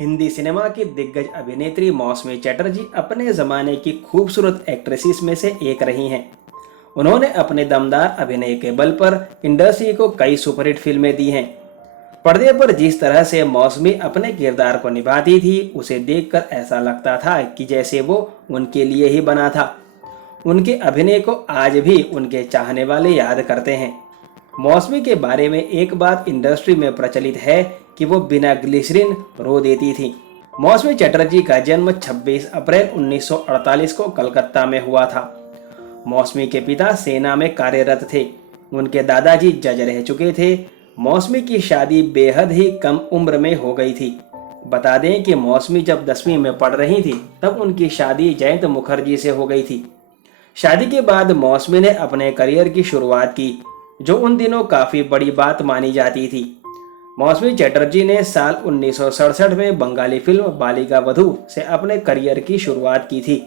Hindi cinema की दिग्गज अभिनेत्री मौसमी चटर्जी अपने ज़माने की खूबसूरत एक्ट्रेसेस में से एक रही हैं। उन्होंने अपने दमदार अभिनय के बल पर इंडस्ट्री को कई सुपरहिट फिल्में दी हैं। पर्दे पर जिस तरह से मौसमी अपने किरदार को निभाती थी, उसे देखकर ऐसा लगता था कि जैसे वो उनके लिए ही बना था। उनके अभिनय को आज भी उनके चाहने वाले याद करते हैं। मौसमी के बारे में एक बात इंडस्ट्री में प्रचलित है कि वो बिना ग्लिसरीन रो देती थी। मौसमी चटर्जी का जन्म 26 अप्रैल 1948 को कलकत्ता में हुआ था। मौसमी के पिता सेना में कार्यरत थे। उनके दादाजी जज रह चुके थे। मौसमी की शादी बेहद ही कम उम्र में हो गई थी। बता दें कि मौसमी जब 10वीं में पढ़ रही थी तब उनकी शादी जयंत मुखर्जी से हो गई थी। शादी के बाद मौसमी ने अपने करियर की शुरुआत की, जो उन दिनों काफ़ी बड़ी बात मानी जाती थी। मौसमी चटर्जी ने साल 1967 में बंगाली फिल्म बालिका वधू से अपने करियर की शुरुआत की थी।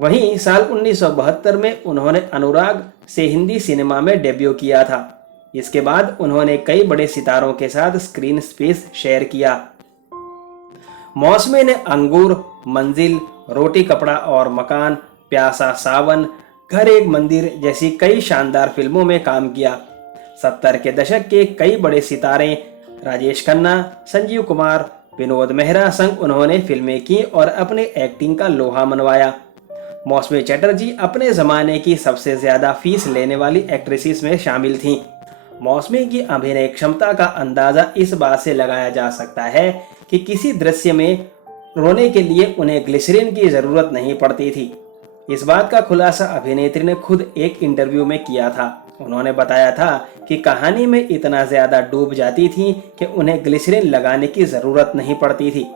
वहीं साल 1972 में उन्होंने अनुराग से हिंदी सिनेमा में डेब्यू किया था। इसके बाद उन्होंने कई बड़े सितारों के साथ स्क्रीन स्पेस शेयर किया। मौसमी ने अंगूर, मंजिल, रोटी कपड़ा और मकान, प्यासा सावन, घर एक मंदिर जैसी कई शानदार फिल्मों में काम किया। 70 के दशक के कई बड़े सितारे राजेश खन्ना, संजीव कुमार, विनोद मेहरा संग उन्होंने फिल्में की और अपनी एक्टिंग का लोहा मनवाया। मौसमी चटर्जी अपने ज़माने की सबसे ज़्यादा फीस लेने वाली एक्ट्रेसेस में शामिल थीं। मौसमी की अभिनय क्षमता का अंदाज़ा इस बात से लगाया जा सकता है कि किसी दृश्य में रोने के लिए उन्हें ग्लिसरीन की ज़रूरत नहीं पड़ती थी। इस बात का खुलासा अभिनेत्री ने खुद एक इंटरव्यू में किया था। उन्होंने बताया था कि कहानी में इतना ज़्यादा डूब जाती थी कि उन्हें ग्लिसरीन लगाने की ज़रूरत नहीं पड़ती थी।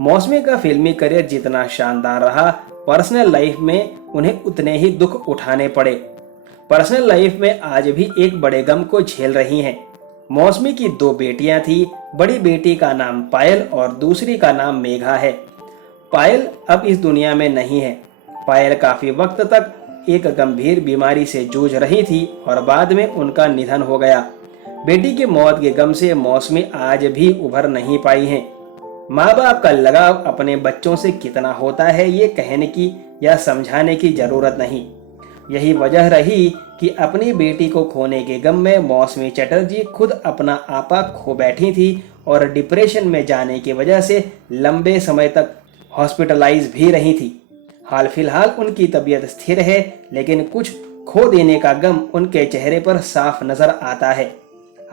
मौसमी का फिल्मी करियर जितना शानदार रहा, पर्सनल लाइफ में उन्हें उतने ही दुख उठाने पड़े। पर्सनल लाइफ में आज भी एक बड़े गम को झेल रही हैं। मौसमी की 2 बेटियां थी। बड़ी बेटी का नाम पायल और दूसरी का नाम मेघा है। पायल अब इस दुनिया में नहीं है। पायल काफ़ी वक्त तक एक गंभीर बीमारी से जूझ रही थी और बाद में उनका निधन हो गया। बेटी की मौत के गम से मौसमी आज भी उभर नहीं पाई हैं। माँ बाप का लगाव अपने बच्चों से कितना होता है, ये कहने की या समझाने की ज़रूरत नहीं। यही वजह रही कि अपनी बेटी को खोने के गम में मौसमी चटर्जी खुद अपना आपा खो बैठी थी और डिप्रेशन में जाने की वजह से लंबे समय तक हॉस्पिटलाइज भी रही थी। हाल फिलहाल उनकी तबीयत स्थिर है, लेकिन कुछ खो देने का गम उनके चेहरे पर साफ नजर आता है।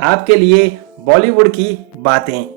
आपके लिए बॉलीवुड की बातें।